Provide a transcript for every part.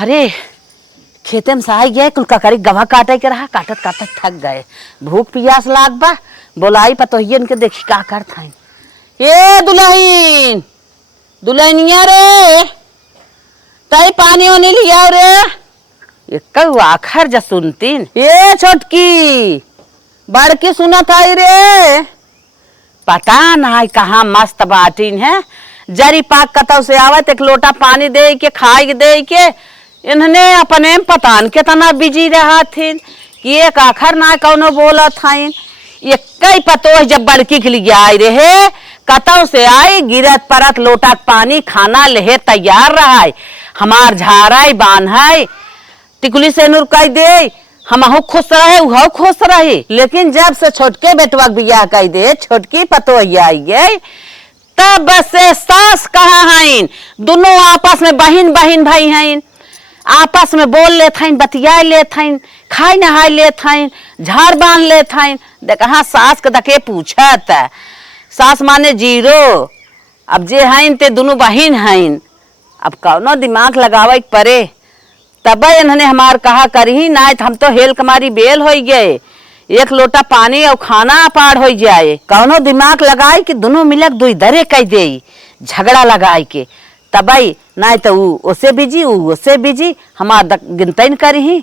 अरे खेते में सहाय गए कुल ककरी गवा काटे के रहा काटत काटत थक गए। भूख पियास लाग बा बोलाई पतोहियन के देखी का कर थाई। ए दुल्हन दुल्हनिया रे तई पानी वानी लिया रे। एक आखर जा सुनतीन। ए छोटकी बड़की सुनत आई रे। पता ना कहाँ मस्त बाटीन है। जरी पाक कतौ से आवत एक लोटा पानी दे के खाई दे के इन्हने अपने पतान कितना बिजी रहा थी कि एक आखर ना कौनो बोला था। एक पतो जब बड़की के लिए आई रहे कतौ से आई गिरत परत लोटा पानी खाना लेहे तैयार रहा। हमार झाराई बान है टिकुली से नूर कह दे हम खुश रहे वह खुश रही। लेकिन जब से छोटके बेटवा बियाह कह दे छोटकी पतो आई गई तब बस सास कहा है दोनों आपस में बहन बहन भाई हैं। आपस में बोल लेते हैं बतिया लेते हैं खाई नहाई लेते हैं झाड़ बांध लेते हैं। देख हाँ सास के दके पूछत सास माने जीरो। अब जे हैं ते दोनों बहन हैं अब कौनो दिमाग लगावे परे तब इन्होंने हमार कहा करही ना हम तो हेल कमारी बेल हो गए। एक लोटा पानी और खाना अपार हो जाए कौनो दिमाग लगाए कि दोनों मिलक दुई दरे कह दे झगड़ा लगाए के तब ना तो उसे बिजी उसे बिजी हमार गिनतन करी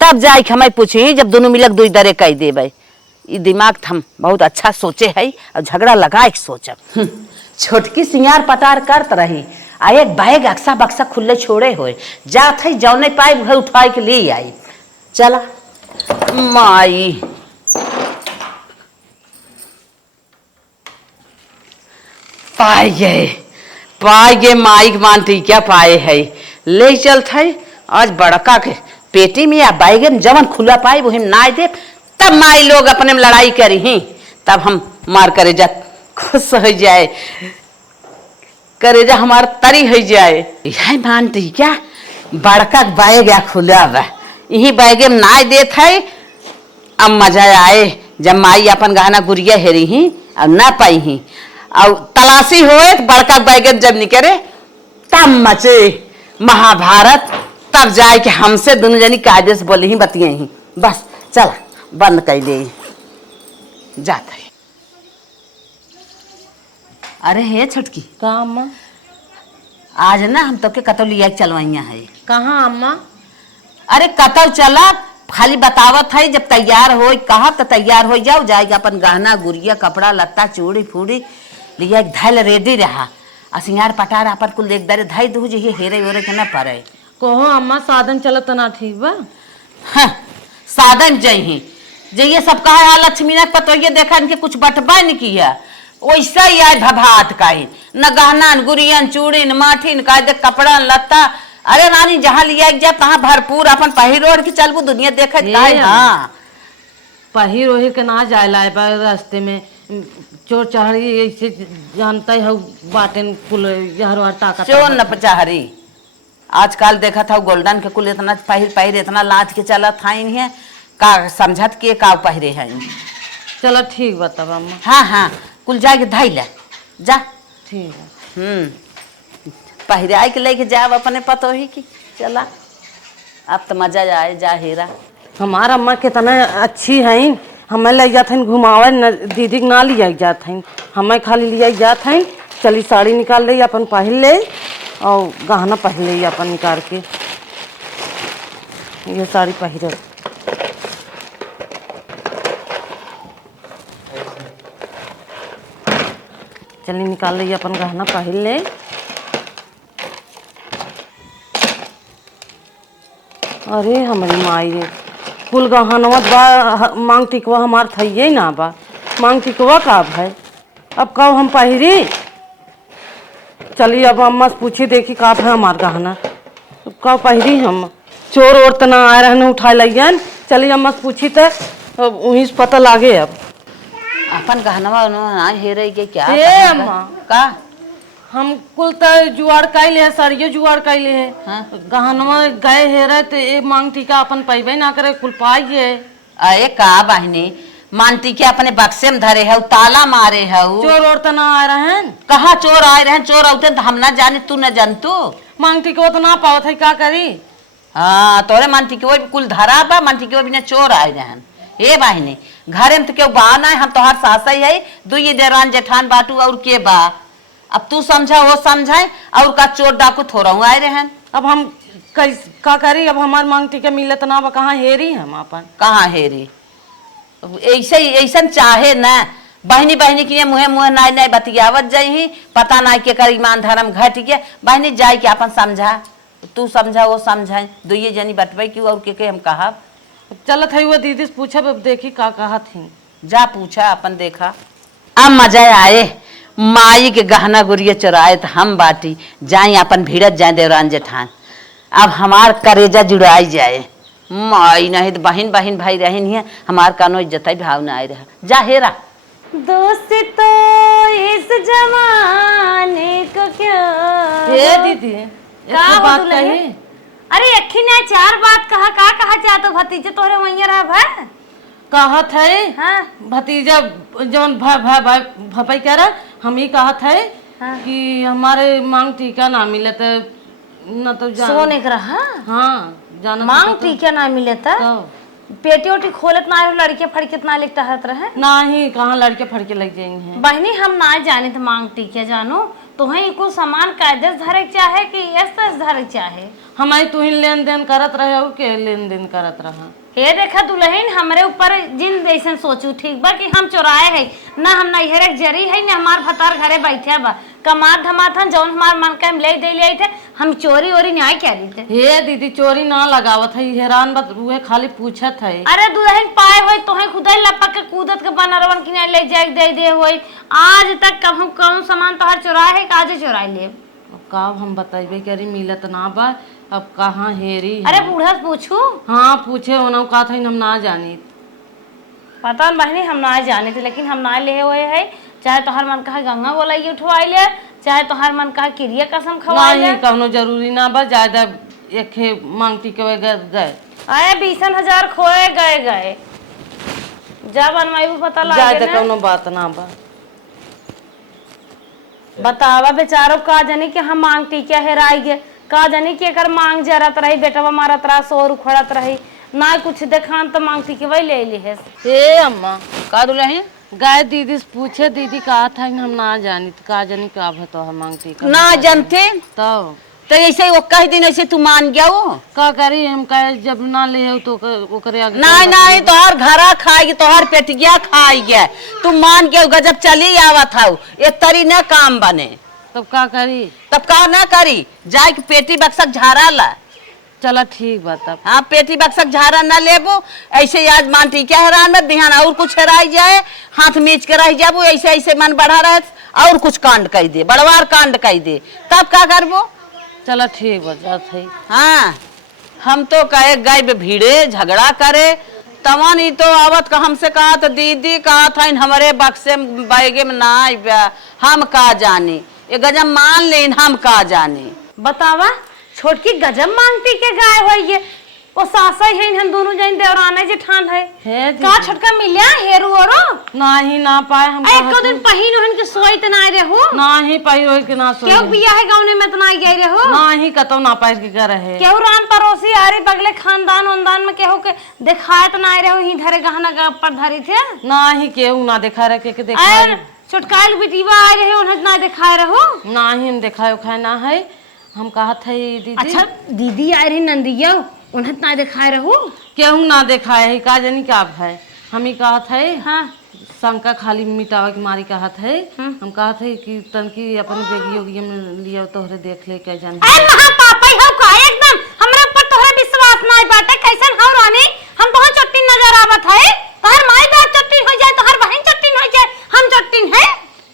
तब जाए हमें पूछी जब दोनों मिलक दुई दरे कह देवे। ये दिमाग हम बहुत अच्छा सोचे है और झगड़ा लगाए सोचब। छोटकी सिंगार पटार करत रही आ एक बैग अक्सा बक्सा खुले छोड़े हुए जात है जौने पाए घर उठाए के लिए आई। चला माई पाए गे माई मानती क्या पाए है ले चल थे आज बड़का के पेटी में या बैगन जवन खुला पाए वो हम ना दे तब माई लोग अपने में लड़ाई करी ही तब हम मार करे जा खुश हो जाए करेजा हमार तरी हो जाए। यही मानती क्या बड़का बैग या खुला बा यही बैगे में ना देत है। अब मजा आए जब माई अपन गहना गुड़िया हेरी ही अब ना पाई ही और तलाशी होए तो बड़का बैगन जब निकले तब मचे महाभारत। तब जाए कि हमसे दोनों जनी कायदे से बोले ही बतिए ही बस चला बंद कर ले जाता है। अरे हे छोटकी का अम्मा आज ना हम तो के कतौ लिया चलवाइया है। कहाँ अम्मा? अरे कतौ चला खाली बतावत है जब तैयार हो कहा तो तैयार हो जाओ जाएगा अपन गहना गुड़िया कपड़ा लत्ता चूड़ी फूड़ी लिया धैल रेडी रहा और सिंगार पटार अपन कुल एक दरे धई दू जी हेरे ओरे के ना पड़े। कहो अम्मा साधन चलत ना ठीक बा। हाँ, साधन जही जइए सब कहा है लक्ष्मी ने पतो ये देखा इनके कुछ बटबा नहीं किया वैसा ही आए भभात का ही न गहना गुड़ियन चूड़ीन माठीन का दे कपड़ा लत्ता। अरे नानी जहाँ लिया जा तहाँ भरपूर अपन पहिरोड़ के चलबू दुनिया देखे जाए। हाँ पहिर ओहिर के ना जाए लाए बा रास्ते में चोर चहरी ऐसे जानता है बाटेन कुल यहर ताकत चोर न पचाहरी आजकल देखा था गोल्डन के कुल इतना पहिर इतना लाद के चला था इन्हें का समझत के का पहिरे हैं। चलो ठीक बताब अम्मा। हाँ हाँ कुल जाके धाई ले जा ठीक है। पहिराई के लेके जाब अपने पतो ही की चला अब तो मजा आए जा हेरा। हमारा अम्मा कितना अच्छी है हमें ले जाते हैं घुमावे दीदी ना लिया जाते हैं हमें खाली लिया जाते हैं। चली साड़ी निकाल ले अपन पहन ले और गहना पहन ले अपन निकाल के ये साड़ी पहिर चली निकाल ले अपन गहना पहन ले। अरे हमारी माई कुल गहनवा बा मांग टिकवा हमार थइये ना बा मांग टिकवा का है अब कब हम पहिरी। चलिए अब अम्मा से पूछी देखी का है हमार गहना कब पहिरी हम चोर ओर तना आ रहे उठा लियन। चलिए अम्मा से पूछी तो वहीं से पता लागे अब अपन गहनवा ना हेरे के क्या अम्मा का हम कुल तो जुआड़ कैले है सरिये जुआड़ कैले है। हाँ? गहनवा गए हेरे तो ये मांग टीका अपन पैबे ना करे कुल पाइए। अरे का बहनी मानती के अपने बक्से में धरे है ताला मारे है चोर और तो ना आ रहे हैं। कहाँ चोर आए रहे चोर आते तो हम ना जाने तू न जानतू मांग टीका तो ना पावत है क्या करी। हाँ तोरे मानती के वो कुल धरा बा मानती के वो बिना चोर आए रहन ए बाहिनी घरे में तो क्यों बा ना हम तोहार सास ही है दुई देरान जेठान बाटू और के बा अब तू समझा वो समझाए और का चोर डाकू थोड़ा आए रहन अब हम का करी अब हमार मांग टीके मिलत ना बा कहाँ हेरी हम अपन कहाँ हेरी ऐसे ऐसा चाहे ना बहनी बहनी के मुहे मुहे नाई नाई बतियावत जाई पता ना के कर ईमान धर्म घट गया बहनी जाए के अपन समझा तू समझा वो समझाए दुइये जनी बटवाई क्यों और के हम कहा चलत है वो दीदी से पूछब अब देखी का कहा थी जा पूछा अपन देखा अब मजा आए माई के गहना गुड़िया चुराए तो हम बाटी जाए अपन भीड़त जाए देवरान जेठान अब हमार करेजा जुड़ाई जाए माई नहीं तो बहन बहन भाई रहन है हमार कानो इज्जत भाव ना आए रहा जा हेरा दोस्त तो इस जमाने को क्या ये दीदी का एक हो बात दुल्हन? कही अरे अखी ने चार बात कहा चाहतो भतीजे तोरे वहीं रहा भाई कहत है हाँ भतीजा जौन भपाई कह रहा हम ही कहत है हाँ। कि हमारे मांग टीका ना मिले तो न तो सोने का रहा हाँ जाना मांग टीका ना मिले था तो पेटी ओटी खोलत ना लड़के फड़के ना लिखता हत रहे ना ही कहाँ लड़के फड़के लग जाएंगे बहनी हम ना जाने तो मांग टीके जानो तुम्हें कुछ सामान कायदे से धरे चाहे कि ऐसे धरे चाहे हमारी तू ही लेन देन करत रहे और के लेन देन करत रहा हे देखा दुल्हन हमरे ऊपर जिन ऐसा सोचू ठीक बा कि हम चोराए है ना हम नैहर जरी है ना हमार भतार घरे बैठे बा कमात धमात जौन हमार मन के हम ले दे ले थे हम चोरी ओरी नहीं क्या थे हे दीदी चोरी ना लगावत है हैरान बस उहे खाली पूछत है अरे दुल्हन पाए हो तो खुदा लपक के कूदत के बनरवन की नहीं ले जाए दे होई आज तक कहूं कौन सामान तोहर चोराए है काजे चोराए ले अब का हम बताइबे करी मिलत ना बा अब कहाँ हेरी है? अरे बूढ़ा से पूछू हाँ पूछे होना का था हम ना जानी पता न बहनी हम ना जाने थे लेकिन हम ना ले हुए है चाहे तोहर मन कहा गंगा बोलाई उठवाई ले चाहे तोहर मन कहा क्रिया कसम खवाई ले नहीं कौनो जरूरी ना बा ज्यादा एक मांगटी के गए आए 20,000 खोए गए जब अनमाई पता लगे ज्यादा ना कौनो बात ना बा बतावा बेचारो का जानी कि हम मांग टीका हेराई गे का जानी कि एकर मांग जरत रही बेटवा मारत रहा सोर उखड़त रही ना कुछ देखान तो मांग टीके वही ले ली है हे अम्मा का दुल्हन गाय दीदी से पूछे दीदी कहा था हम ना जानी तो का जानी का भतो हम मांगटी का ना जानते तो ऐसे वो कह दिन ऐसे तू मान गया वो का करी हम कहे जब ना ले तो ओकरे आगे नहीं नहीं तोहर घरा खाई तोहर पेटिया खाई गया तू मान गया गजब चली आवा था ये तरी न काम बने तब का करी तब का ना करी जाए के पेटी बक्सक झाड़ा ला चला ठीक बा तब हाँ पेटी बक्सक झाड़ा ना लेबो ऐसे आज मानती क्या हैरान मत ध्यान और कुछ हेराई जाए हाथ मीच के रह जाबो ऐसे ऐसे मन बढ़ा रहे और कुछ कांड कह दे बड़वार कांड कह दे तब का करबो चला ठीक बा जात है हाँ हम तो कहे गए भीड़े झगड़ा करे तवन ही तो आवत का हमसे कहा तो दीदी कहा था इन हमारे बक्से बैगे में ना आइबा हम का जानी ये गजब मान लेन हम का जानी बतावा छोटकी गजब मांगती के गाय होई ये ओ सासा है हम दोनों जन देवराना जेठान है हे का छोटका मिल्या हेरू ओरो नाही ना पाए हम आई को दिन पहिन हन के सोई त ना रे हो नाही पाई होई के ना सो क्यों बिया है गांव में त ना गई रे हो नाही कतो ना पाए के कर है केहू रान पड़ोसी अरे बगले खानदान वंदान में केहू के दिखाए त ना रे हो ही धरे गहना पर धरी थे नाही केहू ना देखा रहे के देखा छोटकाल बिटिवा आ रहे उन्हें ना दिखाए रहो नाही हम दिखायो खाए ना है हम कहत है दीदी अच्छा दीदी आ रही नंदिया उन्हें ना दिखाए रहो केहू ना देखा है का जानी क्या है हम ही कहत है हाँ शंका खाली मिटावे की मारी कहत है हम कहत है कि तनकी अपन बेगी होगी हम लिया तोहरे देख ले के जान अरे महा पापा हो का एकदम हमरा ऊपर तोहरे विश्वास नहीं बाटे कैसन हो रानी हम बहुत चट्टी नजर आवत है तोहर माई बाप चट्टी हो जाए तोहर बहन चट्टी हो जाए हम चट्टी है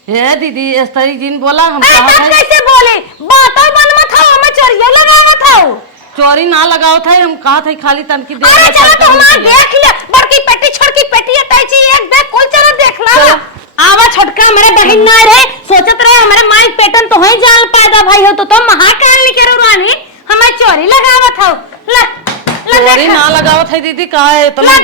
हे दीदी इस तरी जिन बोला हम अरे कहत तब है कैसे बोले बातों बन मत हो मैं चोरिया लगावत हो चोरी ना लगाओ था हम कहत है खाली तनकी देख अरे ले, चलो तो तनकी हम देख ले बड़की पेटी छोटकी पेटी अटैची एक देख कुल चलो देख ला आवा छोटका मेरे बहन ना रहे सोचत रहे हमारे माई पेटन तो ही जाल पैदा भाई हो तो महाकाल निकरो रानी हमें चोरी लगावत हो ले चोरी ना लगाओ था दीदी कहा है तो ला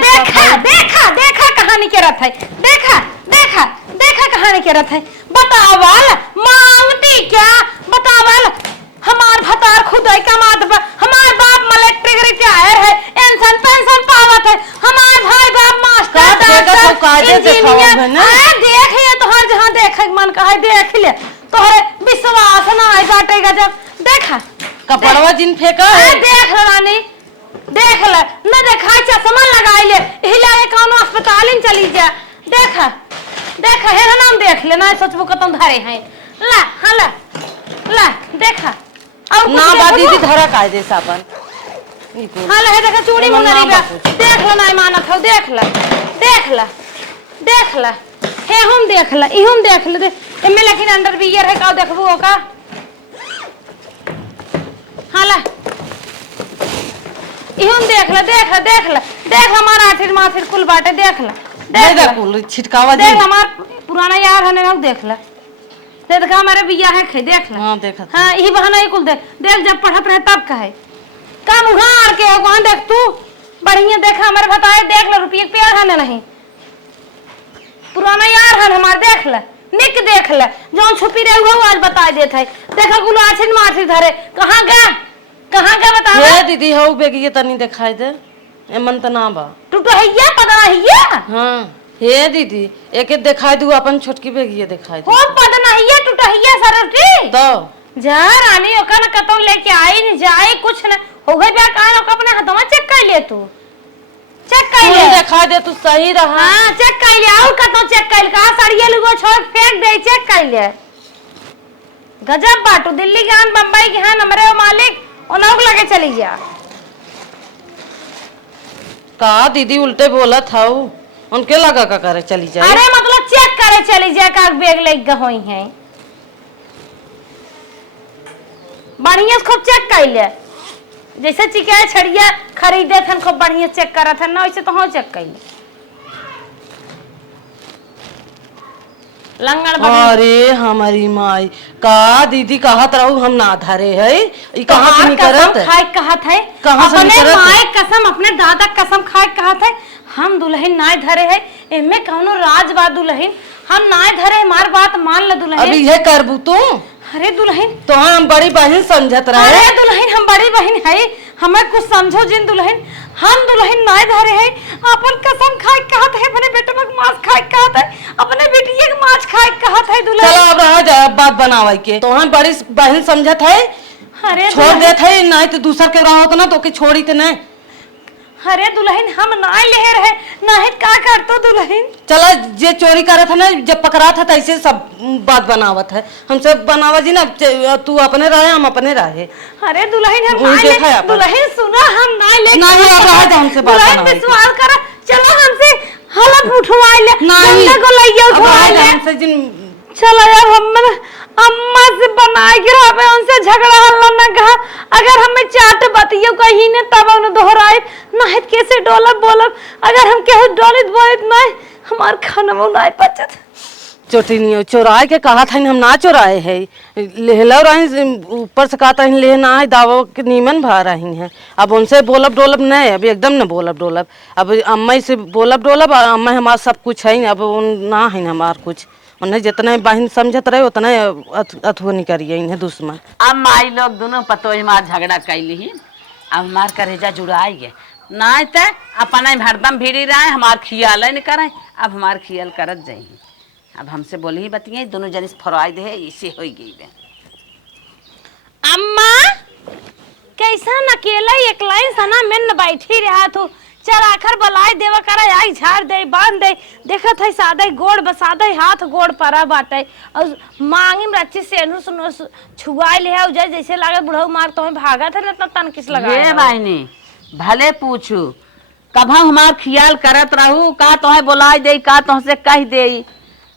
देखा कहानी के रथ है देखा कहानी के रथ है बतावल मांगती क्या बतावल हमार भतार खुद है कमात हमार बाप मलेक्ट्रिक फेंका अरे है। देख रानी, देख ले न देखा चश्मा लगाई ले हिला के कौनो अस्पताल में चली जा। देख देख हे नाम देख ले ना सोचबो कतम धरे हैं। ला हाँ ला ला देख और कुछ ना बा देखबो? दीदी धरा काहे दे साबन हाँ ला हे देख चूड़ी एमन मुंदरी नाम बा। बा कुछ। देख ला ना मानत हो देख ला देख ला देख ला हे हम देख ला ई हम देख ले एमे लेकिन अंडर बियर है का देखबो का। हाँ ला इहुन देख ले देख ले देख ले देख हमारा आखिर माथिर कुल बाटे देख ले दे देख ले कुल छिटकावा जी। देख हमार पुराना यार है ना देख ले देख हमारे बिया है खे देख ले। हाँ देखा था। हाँ यही बहाना ही कुल देख देख जब पढ़त रहे तब कहे काम उघाड़ के कौन देख तू बढ़िया देखा हमारे बताए देख ले रुपये के पेड़ है ना नहीं पुराना यार है हमारे देख ले निक देख ले जो छुपी रहे हुआ आज बता देते है देखा कुल आछिन माछी धरे कहाँ गया बता हे दीदी हो बेगिए तनी दिखाई दे एमन त ना बा तू तो हैया पता हैया हाँ हे दीदी एक एक दिखाई दू अपन छोटकी बेगिए दिखाई दे हो पता हैया तू तो हैया सरटी तो जा रानी ओका न कतौ लेके आई न जाए कुछ न हो गई बा कान ओका अपने हाथवा चेक कर ले तू चेक कर ले दिखाई दे तू सही रहा। हां चेक कर ले और कतौ चेक कर का सड़िया लुगो छोड़ फेंक दे चेक कर ले गजब बाटू दिल्ली के आन बम्बई के हैं हमरे मालिक ओनौक लगे चली जा। का दीदी उल्टे बोला था उनके लगा का करे चली जाए। अरे मतलब चेक करे चली जाए का बैग लेके होई है बढ़िया से खूब चेक कर ले जैसे चिकिया छड़िया खरीदे थे खूब बढ़िया चेक करा था ना वैसे तो हाँ चेक कर ले लंगड़ बढ़िया अरे हमारी माई का दीदी कहत रहू हम ना धरे है ई कहां से कसम निकलत खाए कहा थे कहाँ से अपने निकलत? माए कसम अपने दादा कसम खाए कहा थे हम दुल्हन नाय धरे है एमे कौनो राज बा दुल्हन हम नाय धरे हमार बात मान ल दुल्हन। अभी ये करबू तू अरे दुल्हन तो हम बड़ी बहन समझत रहे। अरे दुल्हन हम बड़ी बहन है हमें कुछ समझो जिन दुल्हन हम दुल्हन नाय धरे है अपन कसम खाए कहत है अपने बेटे में मांस खाए कहत है अपने बेटिए के मांस खाए कहत है दुल्हन। चलो अब रह जा बात बनावे के तो हम बड़ी बहन समझत है अरे छोड़ देत है नहीं तो दूसर के रहत ना तो के छोड़ी के नहीं। अरे दुल्हन हम नाय ले रहे नहीं का करतो दुल्हन। चला जे चोरी करत है ना जब पकड़ा था तैसे सब बात बनावत है हमसे बनावा जी ना तू अपने रहे हम अपने रहे। अरे दुल्हन हम वही नाय ले देखा है अपन। दुल्हन सुना हम नाय ले नहीं अब रह जा हमसे बात दुल्हन बनावे के। विश्वास कर चलो हमसे हलफ उठवाई ले नहीं गंगा को लइया अब उठवाई रह जा ले हमसे जिन चलो यार हम अम्मा से बना के रहे उनसे झगड़ा हल्ला ना कहा अगर हमें चाट बतियो कहीं ने तब उन्हें दोहराए नहीं कैसे डोलब बोलब अगर हम केहू डोलित बोलित नहीं हमार खाना में नहीं पचत। चोटी नहीं चोराए के कहा था हम ना चोराए है लेहला रही ऊपर से कहा था लेना है दावा के नीमन भा रही हैं अब उनसे बोलब डोलब नहीं अब एकदम न बोलब डोलब अब अम्मा से बोलब डोलब अम्मा हमारा सब कुछ है अब ना है हमार कुछ उन्हें जितने बहन समझत रहे उतने अथवा नहीं करिए इन्हें दुश्मन। अब माई लोग दोनों पतो हमार झगड़ा कैली ही अब हमार करेजा जुड़ाई है नहीं तो अपन हरदम भिड़ी रहे हमार खियाल नहीं करे अब हमार खियाल करत जाई अब हमसे बोली ही बतिए दोनों जनिस फरवाई दे इसे हो गई बे। अम्मा कैसा अकेला एकला ही सना में न बैठी रहा तू चल आखिर बलाई देवा करा आई झाड़ दे बांध दे देखत है सादे गोड़ बसादे हाथ गोड़ परा बाटे और मांगी में रच्ची सेनु सुनो छुआई ले है जैसे लागे बुढ़ऊ मार तो भागत है इतना तन किस लगा ये मायने भले पूछू कब हमार खियाल करत रहू का तोहे बोलाई दे का तोहसे कह दे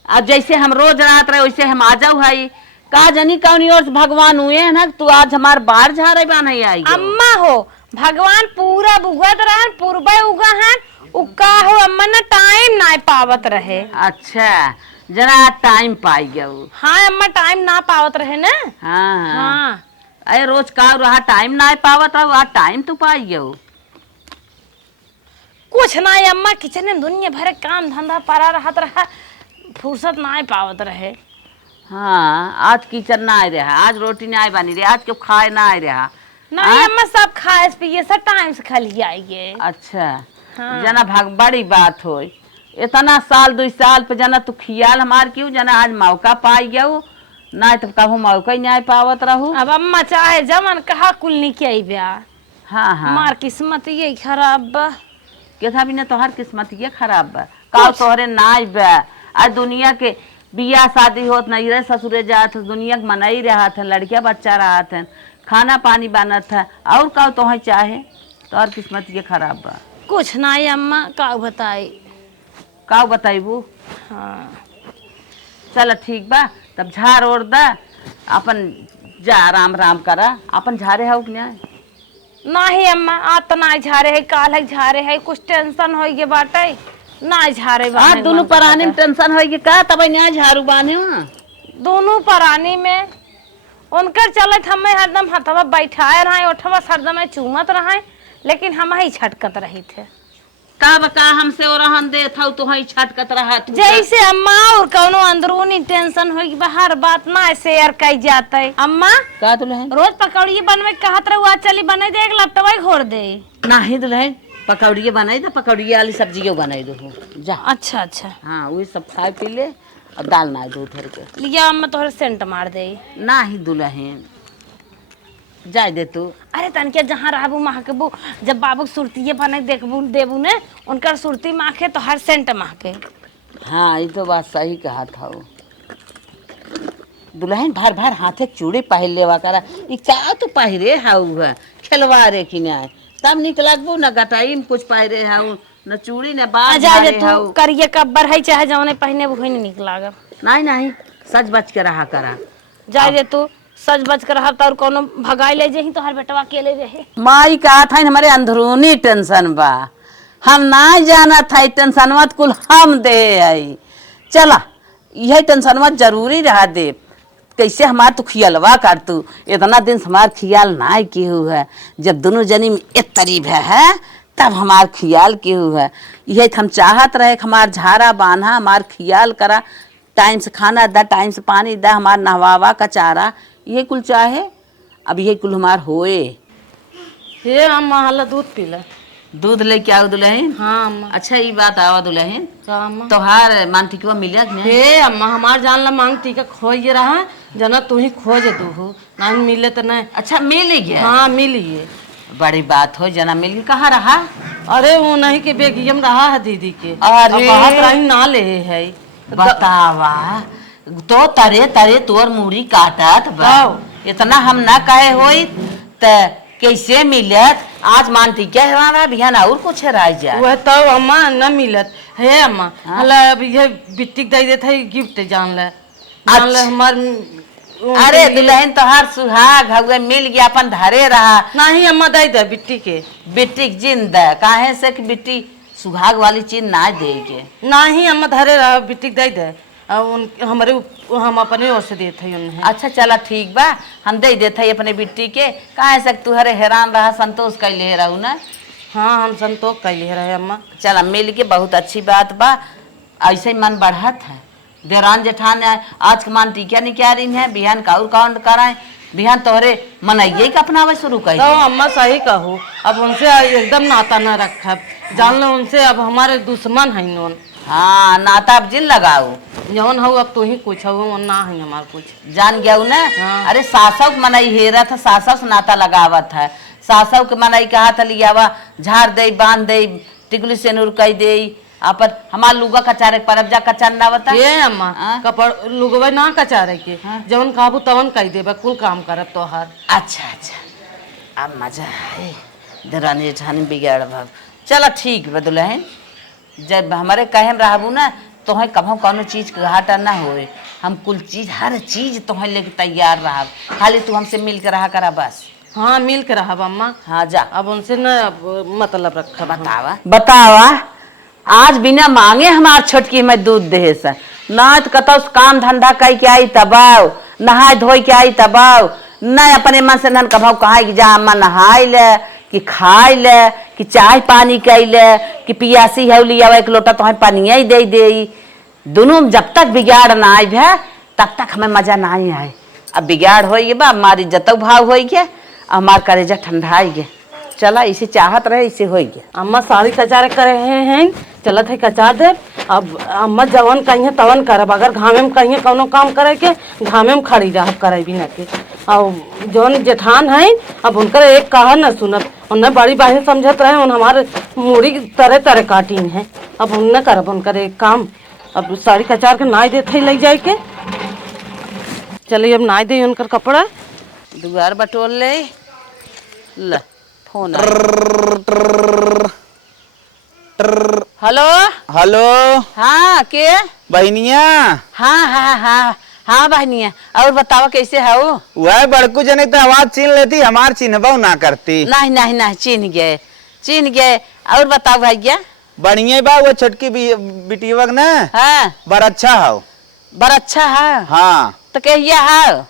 अब जैसे हम रोज रात रहे वैसे हम आ जाऊ है का जनी कौनी और भगवान हुए है ना तू आज हमार बाहर झाड़े बा नहीं आई अम्मा हो भगवान पूरा उगत रहन पूर्वे उगा हन उका हो अम्मा ना टाइम ना पावत रहे। अच्छा जरा टाइम पाई गया हाँ अम्मा टाइम ना पावत रहे ना। हाँ हाँ हाँ अरे रोज का रहा टाइम ना पावत रहा टाइम तो पाई गया कुछ ना अम्मा किचन में दुनिया भर काम धंधा पड़ा रहत रहा फुर्सत ना पावत रहे। हाँ आज किचन ना आए रहा आज रोटी ना आए बनी रही आज क्यों खाए ना आए रहा नहीं अम्मा सब खाए पिए सब टाइम से खा लिया आइए। अच्छा हाँ। जना भाग बड़ी बात हो इतना साल 2 साल पे जना तू खियाल हमार क्यों जना आज मौका पाई गया ना तो कहूँ मौका नहीं पावत रहू। अब अम्मा चाहे जमन कहा कुल निकई ब्या। हाँ हाँ मार किस्मत ये खराब बा। केथा भी ना तोहर किस्मत ये खराब बा का तोहरे नाच बा। आज दुनिया के बियाह शादी होत नहीं रहे ससुरे जात दुनिया के मनाई रहा था लड़किया बच्चा रहा था खाना पानी बनत था और का तोहे चाहे तोहर किस्मत ये खराब बा। कुछ नहीं अम्मा का बताई। का बताइबू। हाँ चल ठीक बा तब झाड़ ओढ़ दा अपन जा आराम राम करा अपन झारे है कि नहीं। नहीं अम्मा आज तो ना झारे है काल है झारे है कुछ टेंशन हो गए बाटे ना झारे हाँ दोनों परानी में टेंशन होगी का तब यहाँ झाड़ू बांधे दोनों परानी में उनकर चलत हमें हरदम हथवा बैठाए रहे ओठवा हरदम चूमत रहे लेकिन हम ही छटकत रही थे तब का हमसे और रहन दे था तो ही छटकत रहा जैसे अम्मा और कौनो अंदरूनी टेंशन होगी बाहर बात ना शेयर कई जाते। अम्मा का दुल्हन रोज पकौड़ी बनवे कहत रहे हुआ चली बने दे एक लपटवा घोर दे। नहीं दुल्हन पकौड़िए बनाई दो पकौड़िए वाली सब्जियों बनाई दो जा। अच्छा अच्छा हाँ वही सब खाए पी ले और दाल ना दो उधर के लिया अम्मा तोहर सेंट मार दे। नहीं दुल्हन जाए दे तू। अरे तनके जहाँ रहबू महकबू जब बाबू सुरतिये बने देखबू देबू ने उनकर सुरती माखे तो हर सेंट महके। हाँ ये तो बात सही कहा था वो दुल्हन भर भर हाथे चूड़ी पहन लेवा करा इच्छा तो पहिरे हाउ है खेलवा रे कि नहीं तब निक लगबू न गटाई में कुछ पहिरे हाउ न चूड़ी न बाल जाए तू करिए कब्बर है चाहे जौने पहने वो नहीं निक लागब। नहीं नहीं सच बच के रहा करा जाए दे तू सच बच कर रहा और कोनो भगाई ले जही तो हर बेटवा अकेले रहे। माई कहा था हमारे अंदरूनी टेंशन बा हम ना जाना था टेंशन मत कुल हम दे आई चला यह टेंशन मत जरूरी रहा दे कैसे हमार तू खियलवा कर तू इतना दिन से हमार खियाल ना केहू है जब दोनों जनी में एक तरीब है तब हमार खियाल केहू है यही हम चाहत रहे हमार झारा बांधा हमार खियाल करा टाइम से खाना दा टाइम से पानी दा हमार नहवावा का चारा ये कुल चाहे अब ये कुल हमार होए। हे अम्मा हला दूध पीला दूध लेके आओ दुल्हन। हाँ अम्मा। अच्छा ये बात आवा दुल्हन का अम्मा तोहार मानटिकवा मिलिया कि नहीं। हे अम्मा हमार जान ला मांग टीका खोज रहा जना तू ही खोज दू हो नहीं मिले तो नहीं। अच्छा मिल गया। हाँ मिलिए बड़ी बात हो जना मिल गई कहाँ रहा। अरे वो नहीं के बेगियम रहा है दीदी के अरे बात रही ना ले है बतावा तो तरे तरे तोर मुड़ी काटत बा इतना हम ना कहे होई त कैसे मिलत आज मानती क्या है बिहान और कुछ रह जाए वह तो अम्मा न मिलत है अम्मा हला अब ये बिट्टी दे देत है गिफ्ट जान ले हमार अरे दुल्हन तोहार सुहाग हवे मिल गया अपन धरे रहा नहीं अम्मा दे दे बिट्टी के बिट्टी जिंद काहे से कि बिट्टी सुहाग वाली चीज ना दे के नहीं अम्मा धरे रहा बिट्टी दे दे हमारे हम अपने ओर से देते हैं उन्हें। अच्छा चला ठीक बा हम दे देते अपने बिट्टी के काहे से तू हरे हैरान रहा संतोष कैले रहू ना। हाँ हम संतोष कैले रहे अम्मा। चला मिल के बहुत अच्छी बात बा ऐसे ही मन बढ़त है देरान जेठान आज के मान टीका नहीं क्या रही है बिहान काउर काउंड कराए बिहान तोहरे मनइये के अपनावे शुरू कर तो अम्मा सही कहू अब उनसे एकदम नाता न रखा जान लो उनसे अब हमारे दुश्मन है नोन। हाँ नाता अब जिन लगाओ जौन हो अब तू ही कुछ हो ना है हमार कुछ जान गया ना। हाँ। अरे सासव के मनई हेरा था सासव से नाता लगावत है सासव के मनई कहा था लियावा झाड़ दे बांध दे टिकुली से नूर कई दे अपन हमार लुगा कचारे परब जा कचार ना बता ये अम्मा कपड़ लुगवे ना कचारे के जवन काबू तवन कई देबे कुल काम करब तोहार। अच्छा अच्छा अब मजा है दरानी जेठानी बिगाड़ भाव चला ठीक बा दुल्हन जब हमारे कहे रहबू ना तोहे कभो कौनो चीज के घाटा ना होए हम कुल चीज हर चीज तोहे लेके तैयार रहब खाली तू हमसे मिल के रहा करा बस। हाँ मिल के रहा अम्मा। हाँ जा अब उनसे न मतलब रखा बतावा बतावा आज बिना मांगे हमार छोटकी में दूध दे सा ना तो कतो काम धंधा कई के आई तबाव नहाय धोई के आई तबाव न अपने मन से नन कभाव कहा कि जा अम्मा नहाई ले कि खाई ले कि चाय पानी कैले कि पियासी है लिया एक लोटा तो पानिया ही दे दोनों जब तक बिगाड़ ना आई भे तब तक हमें मजा ना ही आए। अब बिगाड़ हो बा हमारी जतौ भाव हो गया हमार करेजा ठंडा गया चला इसे चाहत रहे इसे हो गया। अम्मा साड़ी कचारे करे हैं चलत है कचार दे अब अम्मा जवन कहिए तवन करब, अगर घामे में कहिए कौनो काम करे के घामे में खड़ी रहब करे भी न के। और जौन जेठान है अब उनकर एक कहा न सुनत, उन्हें बड़ी बहन समझत रहे, उन हमारे मूड़ी तरह तरह काटीन है। अब उन न करब उनकर एक काम, अब साड़ी कचार के नाई देते ले जाए के। चलिए अब नाई दे उनकर कपड़ा। दुआर बटोर ले, ल फोन हेलो हेलो हाँ के बहनिया। हाँ हाँ हाँ हाँ बहनिया, और बताओ कैसे हो? वह बड़कू जने तो आवाज छीन लेती, हमार चिन्हबो ना करती। नहीं नहीं नहीं, चिन्ह गए। और बताओ भैया? बढ़िया बा, वो छोटकी बिटिया ना हाँ बड़ अच्छा हो। बड़ा अच्छा है। हाँ तो कहिया है?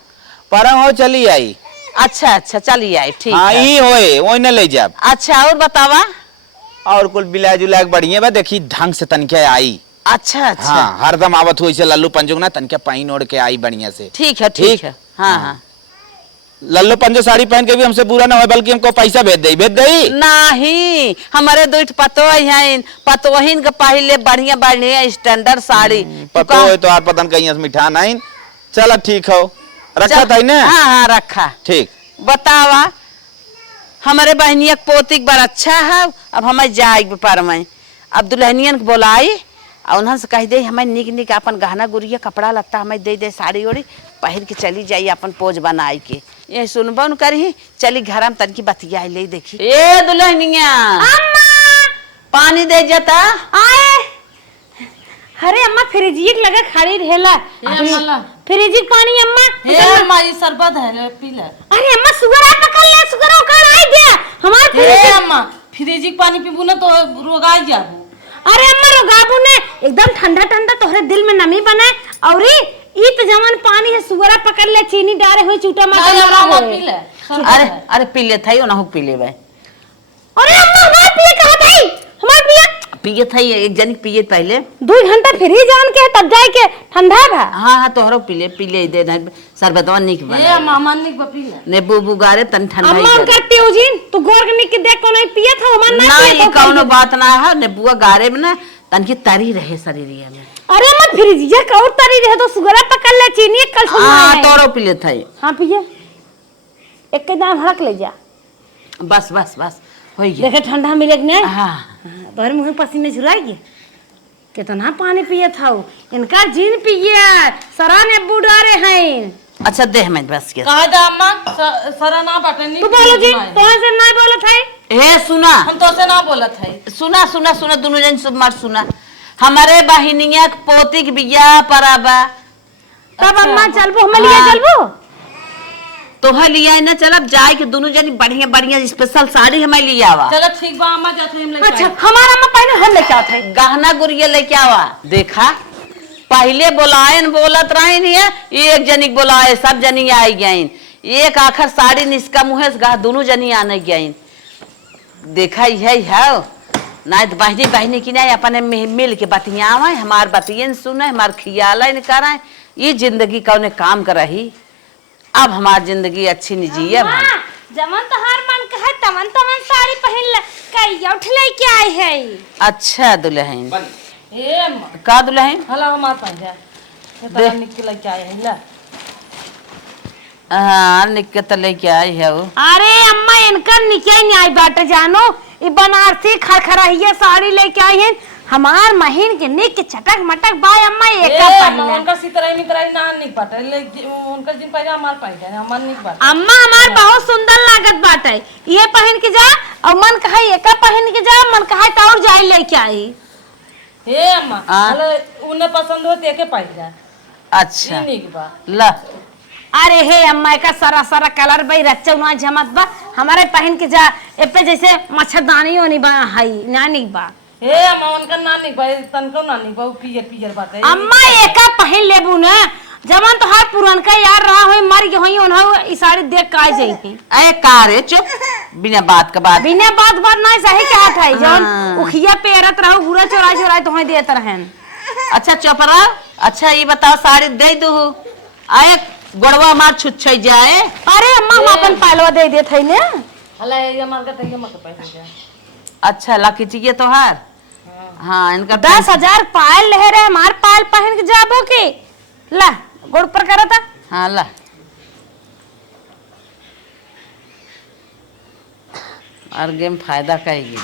परम हो चली आई। अच्छा अच्छा चलिए आई, ठीक हाँ है। ई होए वो न ले जाब। अच्छा और बतावा? और कुल बिला जुला बढ़िया बा, देखी ढंग से तनके आई। अच्छा अच्छा हाँ हरदम आवत हुई से लल्लू पंजो ना तनके पाइन ओढ़ के आई बढ़िया से। ठीक है ठीक है। हाँ हाँ लल्लू पंजो साड़ी पहन के भी हमसे बुरा ना हो, बल्कि हमको पैसा भेज दई। नहीं, हमारे दुईट पतोहिन के पहले बढ़िया बढ़िया स्टैंडर्ड साड़ी पतो है तो आप पतन कहीं मिठा नहीं। चलो ठीक हो, रखा था ना? हाँ हाँ रखा। ठीक। बतावा हमारे बहनिया के पोतिक बड़ा अच्छा है। अब हमें जाए पर में अब दुल्हनियन के बोलाई और उन्होंने से कह दे हमें निक निक अपन गहना गुड़िया कपड़ा लगता हमें दे दे, साड़ी ओड़ी पहन के चली जाइए अपन पोज बनाए के। ये सुनबो न करी, चली घर में तनकी बतिया ले देखी। ए दुल्हनिया पानी दे जाता आए। अरे अम्मा फ्रिज लगा खड़ी रहेला, फ्रिज पानी अम्मा ये शरबत है पी ले। अरे अम्मा सुगरा पकड़ ले, सुगरा उखाड़ आई गया हमारे फ्रिज। अम्मा फ्रिज पानी पीबू ना तो रोगाई जाबू। अरे अम्मा रोगाबू ने एकदम ठंडा ठंडा तोहरे दिल में नमी बने। और इत जवन पानी है सुगरा पकड़ ले, चीनी डारे हुए चूटा मारा पी ले। अरे अरे पी ले थाई ना हो पी ले भाई। अरे अम्मा हमार पिए कहा थाई, हमार पिए पिए थाई एक जन पिए पहले 2 घंटा फ्रिज आन के तब जाए के ठंडा बा। हाँ हाँ तोहरो पी ले दे शरबतवा निक बना। मामा निक पी ले। नींबू बुगारे तन ठंडा अम्मा उनकर पियोजिन तू गोर के निक के देख कोनो पिए था हमार ना नहीं पिए कौनो बात ना है। नींबुआ गारे में ना तन की तरी रहे शरीरिया में। अरे अम्मा फ्रिज का और तरी रहे तो सुगरा पकड़ ले, चीनी कल सुना हाँ है। तोरो पी ले थाई। हां पिए एक के दाम हड़क ले जा। बस बस बस हो गया। देखे ठंडा मिले कि नहीं। हाँ तोहरे मुंह पसीने छुराएगी। कितना पानी पिए था इनका जीन पिए सरा ने बुढ़ारे हैं। अच्छा देह में बस के कहा दा अम्मा सरा ना बाटे नहीं। तू बोलो जी तोहर से नहीं बोलत है। हे सुना हम तो से ना बोलत है। सुना सुना सुना दोनों जन सब मार सुना। हमारे बहिनिया के पोती के बियाह पराबा तब अम्मा चलबो हम लिए चलबो तोह लिया ना चलब जाए के दोनों जनी बढ़िया बढ़िया स्पेशल साड़ी हमें लिया आवा। चलो ठीक बा अम्मा जाते हम ले। अच्छा हमारा अम्मा पहले हम लेके आते हैं गहना गुड़िया लेके आवा। देखा पहले बोलायन बोलत रही नहीं, एक जनी बोलाए सब जनी आई गईन, एक आखिर साड़ी निस्का मुहे से दोनों जनी आने गईन। देखा यही है ना तो बहनी बहनी की नहीं अपने मिल के बतियावा, हमार बतियन सुने, हमार खियाल कराए। ये जिंदगी कौने काम कर रही। अब हमार जिंदगी अच्छी नहीं जी। अब जमन तोहार मन कहे तमन तमन साड़ी पहन ले कई उठ ले के आई है। अच्छा दुल्हन ए अम्मा का दुल्हन हला हमार पा जा दे। निकल के आए है ला। हाँ निकत लेके आई है वो। अरे अम्मा इनकर निके नहीं आई बाटे जानो, ये बनारसी खरखराइया साड़ी लेके आई है हमार महीन के निक के चटक मटक बाय अम्मा एक पहले। उनका सितराई मितराई ना निक बाटे ले उनका जिन पहले हमार पाई जाए हमार निक बाटे। अम्मा हमार बहुत सुंदर लागत बाटे, ये पहन के जा और मन कहे एक पहन के जा, मन कहे तो और जाई लेके आई। हे अम्मा हला उन्हें पसंद हो ते के पाई जाए। अच्छा निक बा ला। अरे हे अम्मा का सारा सारा कलर भाई रच्चा ना झमत बा हमारे पहन के जा ए पे जैसे मच्छरदानी होनी बा हई ना निक बा। हे अम्मा उनका ना निक बा तनको ना निक बा पियर पियर बाटे। अम्मा एका पहन लेबू ना जमन तो हर पुरनका यार रहा होई मर गई होई उन्हों ई साड़ी देख का जाई। अरे कारे चुप बिना बात का बात। बिना बात नहीं सही क्या ठाई जौन उखिया पेरत रहो गुरा चोराई चोराई तो होई देत रहन। अच्छा चुप रहा। अच्छा ये बताओ साड़ी दे दू आए गोड़वा मार छुच्छे जाए। अरे अम्मा हम अपन पालवा दे देत हई ने। हला ये मार का तैया मत पैसा जा। अच्छा लकीटिए तोहार हाँ इनका 10,000 पायल ले रहे, हमार पायल पहन के जाबो के ला गोड़ पर करा था। हाँ ला और गेम फायदा कहेगी।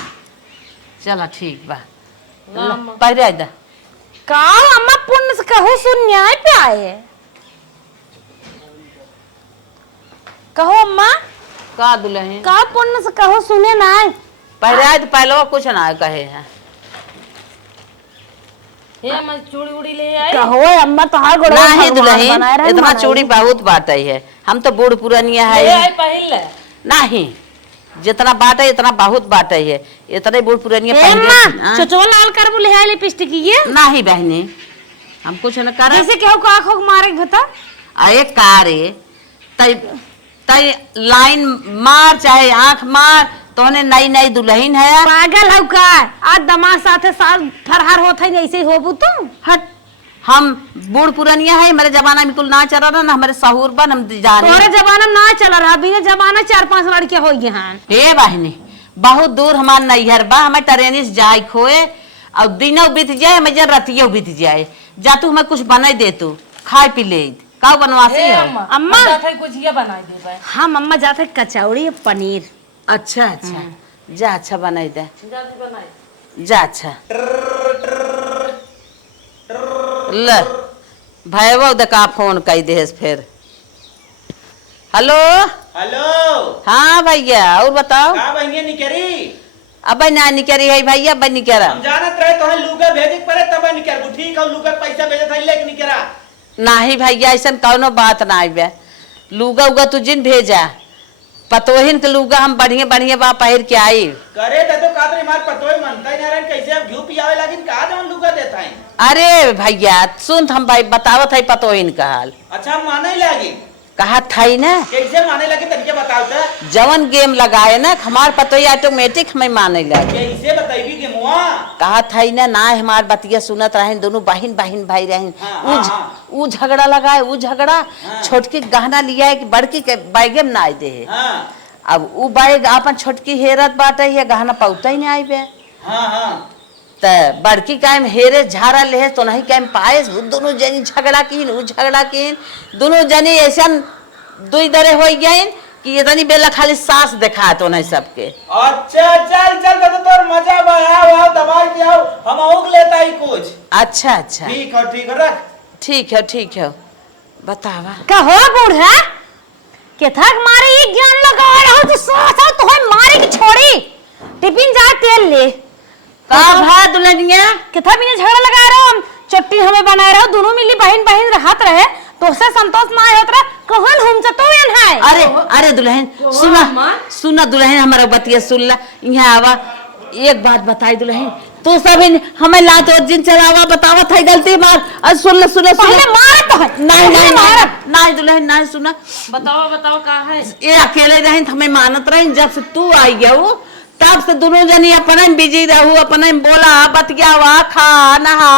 चला ठीक बा पहले आई दा का अम्मा पुण्य से कहो सुन न्याय पे आए कहो अम्मा का दुल्हन का पुण्य से कहो सुने ना आए। पहले आई तो पहले कुछ ना कहे है। हे मैं चूड़ी उड़ी ले आई। कहो अम्मा तो हार गोड़ नहीं दुल्हन इतना चूड़ी बहुत बात है, हम तो बूढ़ पुरानिया है पहन ले नहीं, जितना बात है इतना बहुत बात है, इतने बूढ़ पुरानिया अम्मा चचो लाल कर बोले है लिपस्टिक ये नहीं बहनी हम कुछ न कर जैसे केहू को आंखों को मारे के बता अरे कारे तई तई लाइन मार चाहे आंख मार तोने नई नई दुल्हन है पागल हौ का आज दमाद साथे साथ फरहार होत है ऐसे होबू तुम। हट हम बूढ़ पुरानिया है, हमारे जमाना में कुल ना चला रहा ना, हमारे सहूर बन हम जाने तोरे जमाना ना चल रहा, अभी ने जमाना 4-5 लड़कियां हो गई हैं। हे बहनी बहुत दूर हमार नैहर बा, हमें ट्रेन से जाए खोए और दिनों बीत जाए हमें जब रतियों बीत जाए, जा तू हमें कुछ बना दे तू खाए पी ले का बनवासी हो अम्मा गुजिया बना दे। हम अम्मा जाते कचौड़ी पनीर। अच्छा अच्छा जा अच्छा बनाई दे जा अच्छा ले भैया दका फोन कई दे फिर। हेलो हेलो हाँ भैया और बताओ का बहिनी निकरी अब ना निकरी है भैया अब निकरा हम जानत रहे तो लुगा भेजे के पड़े तब निकर ठीक है लुगा पैसा भेजे था लेके निकरा नहीं भैया ऐसा कौनो बात ना आइबे, लुगा उगा तू जिन भेजा पतोहिन के लुगा हम बढ़िया बढ़िया बा पहिर के आई करे तो कादरी मार पतोई मनता ही नारायण कैसे अब घी पियावे लागिन का जवन लुगा देता है। अरे भैया सुन हम भाई बतावत है पतोहिन का हाल। अच्छा हम माने लागी कहा था ना कैसे माने लगे तरीके बताओ तो जवन गेम लगाए ना हमार पतोही ऑटोमेटिक हमें माने लगे। कैसे बताइबी के मुआ कहा था ना हमार बतिया सुनत रहे दोनों बहन बहन भाई रहे हाँ, उ झगड़ा लगाए उ झगड़ा छोटकी गहना लिया है कि बड़की के बैगे में ना आए दे हाँ अब उ बैग अपन छोटकी हेरत बाटे है गहना पौता ही नहीं आई बे हाँ हाँ त बड़की कायम हेरे झारा ले तो नहीं कायम पाए दोनों जनी झगड़ा कीन उ झगड़ा कीन दोनों जनी ऐसा दुई दरे हो गए कि ये तनी बेला खाली सांस देखा तो नहीं सबके। अच्छा चल चल तो तोर मजा बा आओ दवाई पियाओ हम औग लेता ही कुछ। अच्छा अच्छा ठीक है रख ठीक है बतावा कहो बूढ़ा केथक मारे ये ज्ञान लगा रहा तो सोचा तो है मारे की छोड़ी टिफिन जा तेल ले का भा दुल्हनिया केथा बिना झगड़ा लगा रहा हम चट्टी हमें बना रहा दोनों मिली बहन बहन रहत रहे तो से संतोष ना होत रहा कहन हम चतोयन है। अरे अरे दुल्हन सुना दुल्हन हमारा बतिया सुन ला यहाँ आवा एक बात बताई दुल्हन तो सब हमें लात और जिन चलावा बतावा था गलती मार सुन पहले मारा तो है नहीं दुल्हन नहीं सुना बताओ कहा है ये अकेले रहे हमें मानत रहे जब से तू आई गया वो तब से दोनों जनी अपने बिजी रहू अपने बोला बतियावा खा नहा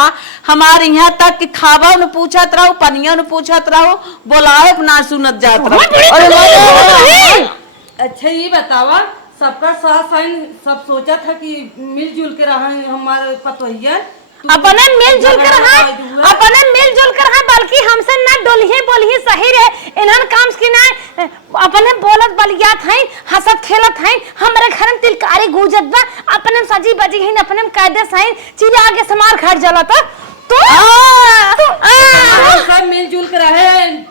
हमारे यहाँ तक कि खावा न पूछत रहो पनिया न पूछत रहो बोलाओ ना सुनत जात रहो। अच्छा ये बतावा सबका साथ साइन सब सोचा था कि मिलजुल के रहा हमारे पतोहिया अपने मिलजुल कर रहा बल्कि हमसे ना डोलिए बोलिए सही रहे इन्हन काम की ना अपने बोलत बलियात हैं हंसत खेलत हैं हमारे घर में तिलकारी गूंजत बा अपने सजी बजी हैं अपने कायदे साइन चीज आगे से मार खाट जाला तो सब मिलजुल के रहे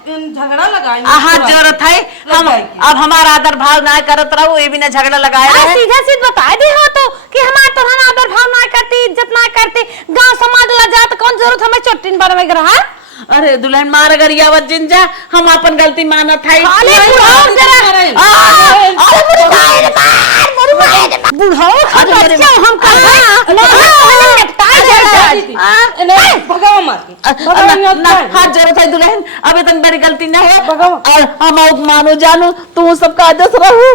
झगड़ा लगाए जरूरत है हम अब हमारा आदर भाव ना करत रहो ये भी ना झगड़ा लगाए रहे सीधे बता दे हो तो कि हमारा तो आदर भाव ना करती इज्जत ना करती गांव समाज ला जात कौन जरूरत हमें चट्टीन बनवे के रहा। अरे दुल्हन मार गरियावत जिन जा हम अपन गलती मानत है बुढ़ाओ हम हाथ जरूरत है दुल्हन अब इतनी बड़ी गलती ना है और हम मानो जानू तू सबका आदर्श रहू।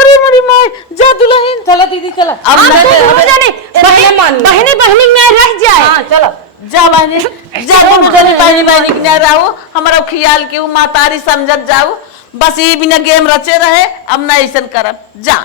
अरे मेरी माँ जा दुल्हन चलो दीदी चलो अब बहनी बहनी में रह जाए चलो जा बहनी जा दोनों जने बहनी बहनी के रहो हमारा ख्याल के मातारी समझत जाओ बस ये बिना गेम रचे रहे अब ना ऐसा करब जा।